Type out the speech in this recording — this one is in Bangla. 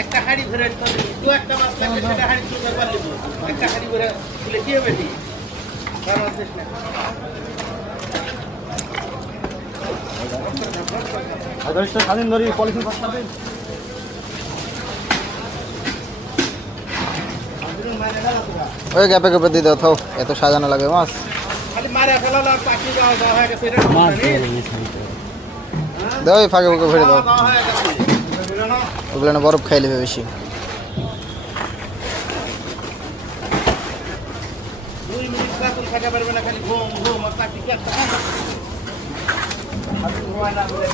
একটা হাড়ি ধরে দু একটা মাছ লাগবে সেটা হাড়ি তুলতে পারলি একটা হাড়ি করে তুলে কি হবে ঠিক স্বাধীন ধরি পলিথিন পাঠাবে ওই গ্যাপে গ্যাপে দিয়ে দাও থাও এত সাজানো লাগে মাছ খালি মারা ফেলালো আর পাখি যাওয়া যাওয়া হয়ে গেছে দাও ওই ফাঁকে ফাঁকে ভরে দাও যাওয়া হয়ে গেছে ওগুলো না বরফ খাই নেবে বেশি 2 মিনিট কাকুন থাকা পারবে না খালি ঘুম ঘুম আর পাখি কি একটা ঘুমায় না বলে